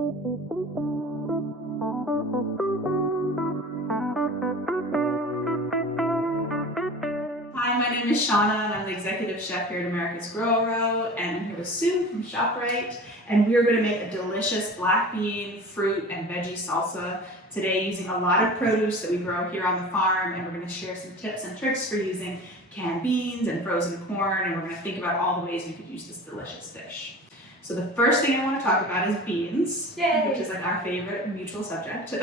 Hi, my name is Shauna and I'm the executive chef here at America's Grow-A-Row, and I'm here with Sue from ShopRite, and we're going to make a delicious black bean, fruit, and veggie salsa today using a lot of produce that we grow here on the farm, and we're going to share some tips and tricks for using canned beans and frozen corn, and we're going to think about all the ways we could use this delicious dish. So the first thing I want to talk about is beans, Yay. which is like our favorite mutual subject.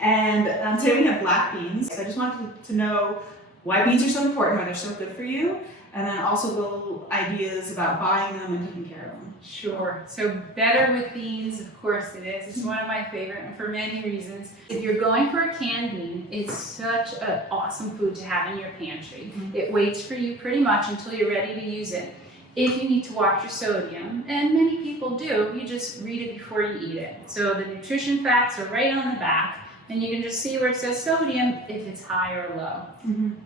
And today we have black beans. So I just wanted to know why beans are so important, why they're so good for you, and then also little ideas about buying them and taking care of them. Sure. So better with beans, of course it is. It's one of my favorite, and for many reasons. If you're going for a canned bean, it's such an awesome food to have in your pantry. It waits for you pretty much until you're ready to use it. If you need to watch your sodium, and many people do, you just read it before you eat it. So the nutrition facts are right on the back, and you can just see where it says sodium if it's high or low.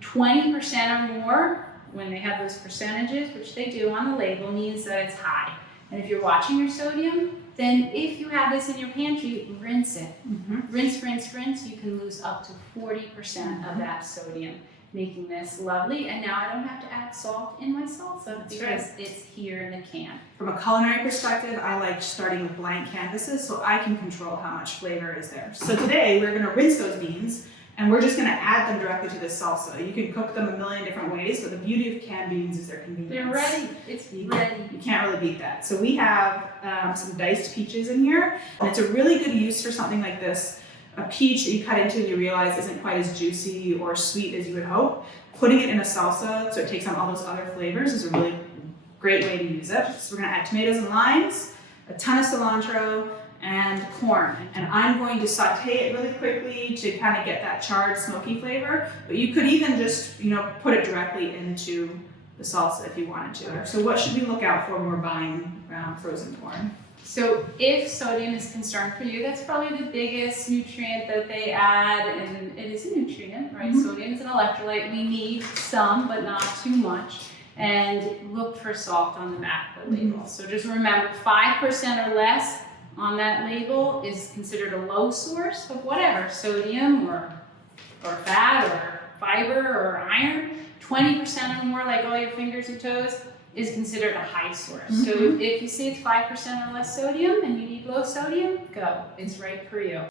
20% or more, when they have those percentages, which they do on the label, means that it's high. And if you're watching your sodium, then if you have this in your pantry, rinse it. Rinse, rinse, rinse. You can lose up to 40% of that sodium, making this lovely. And now I don't have to add salt in my salsa because it's here in the can. From a culinary perspective, I like starting with blank canvases so I can control how much flavor is there. So today we're going to rinse those beans and we're just going to add them directly to this salsa. You can cook them a million different ways, but the beauty of canned beans is their convenience. They're ready. It's ready. You can't really beat that. So we have some diced peaches in here, and it's a really good use for something like this. A peach that you cut into and you realize isn't quite as juicy or sweet as you would hope. Putting it in a salsa so it takes on all those other flavors is a really great way to use it. So we're going to add tomatoes and limes, a ton of cilantro, and corn. And I'm going to saute it really quickly to kind of get that charred, smoky flavor. But you could even just, put it directly into the salsa if you wanted to. So what should we look out for when we're buying frozen corn? So if sodium is concerned for you, that's probably the biggest nutrient that they add, and it is a nutrient, right? Sodium is an electrolyte. We need some, but not too much. And look for salt on the back of the label. So just remember, 5% or less on that label is considered a low source of whatever, sodium or fat or fiber or iron. 20% or more, like all your fingers and toes, is considered a high source. So if you see it's 5% or less sodium and you need low sodium, go. It's right for you.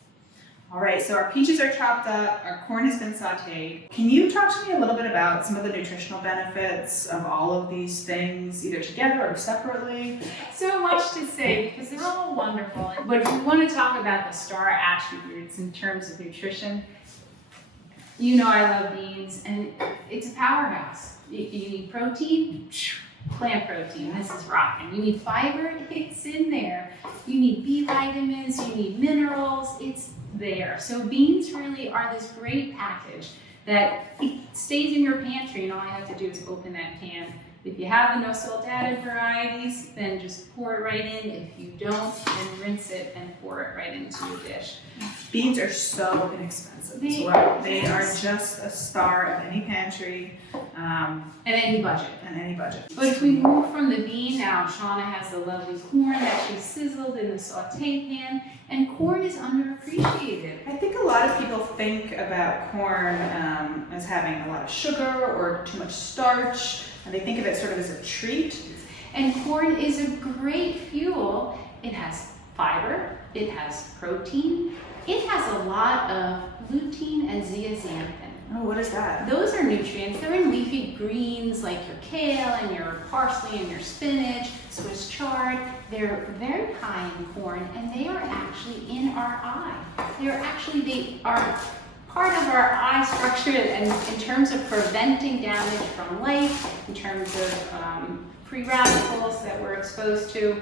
All right, so our peaches are chopped up, our corn has been sauteed. Can you talk to me a little bit about some of the nutritional benefits of all of these things, either together or separately? So much to say because they're all wonderful. But if we want to talk about the star attributes in terms of nutrition, I love beans, and it's a powerhouse. You need protein, plant protein, this is rocking. You need fiber, it's in there. You need B vitamins, you need minerals, it's there. So beans really are this great package that it stays in your pantry, and all you have to do is open that can. If you have the no salt added varieties, then just pour it right in. If you don't, then rinse it and pour it right into your dish. Beans are so inexpensive as well. They are just a star of any pantry. And any budget. But if we move from the bean now, Shauna has the lovely corn that she sizzled in the saute pan, and corn is underappreciated. I think a lot of people think about corn as having a lot of sugar or too much starch, and they think of it sort of as a treat. And corn is a great fuel. It has fiber, it has protein, it has a lot of lutein and zeaxanthin. Oh, what is that? Those are nutrients. They're in leafy greens like your kale and your parsley and your spinach, Swiss chard. They're very high in corn, and they are actually in our eye. They are part of our eye structure, and in terms of preventing damage from light, in terms of free radicals that we're exposed to,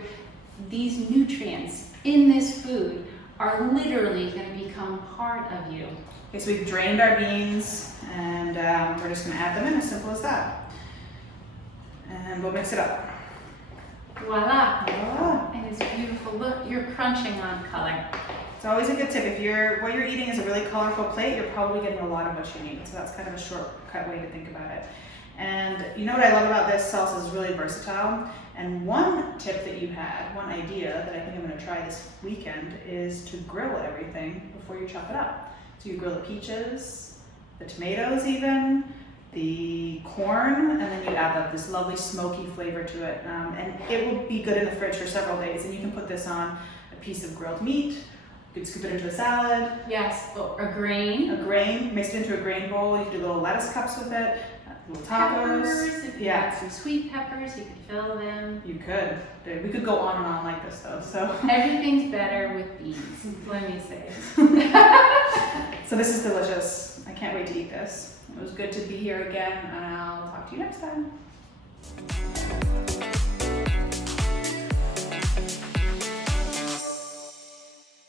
these nutrients in this food are literally going to become part of you. Okay, so we've drained our beans, and we're just going to add them in, as simple as that. And we'll mix it up. Voila! Voila. And it's beautiful. Look, you're crunching on color. It's always a good tip. If what you're eating is a really colorful plate, you're probably getting a lot of what you need. So that's kind of a shortcut way to think about it. And you know what I love about this salsa is really versatile. And one tip that you had, one idea that I think I'm gonna try this weekend is to grill everything before you chop it up. So you grill the peaches, the tomatoes even, the corn, and then you add this lovely smoky flavor to it. And it will be good in the fridge for several days. And you can put this on a piece of grilled meat. You could scoop it into a salad. Yes, or a grain. A grain, mix it into a grain bowl. You can do little lettuce cups with it, little tacos. Peppers, if you Yeah. had some sweet peppers, you could fill them. You could. We could go on and on like this though. So Everything's better with beans, let me say. So this is delicious. I can't wait to eat this. It was good to be here again, and I'll talk to you next time.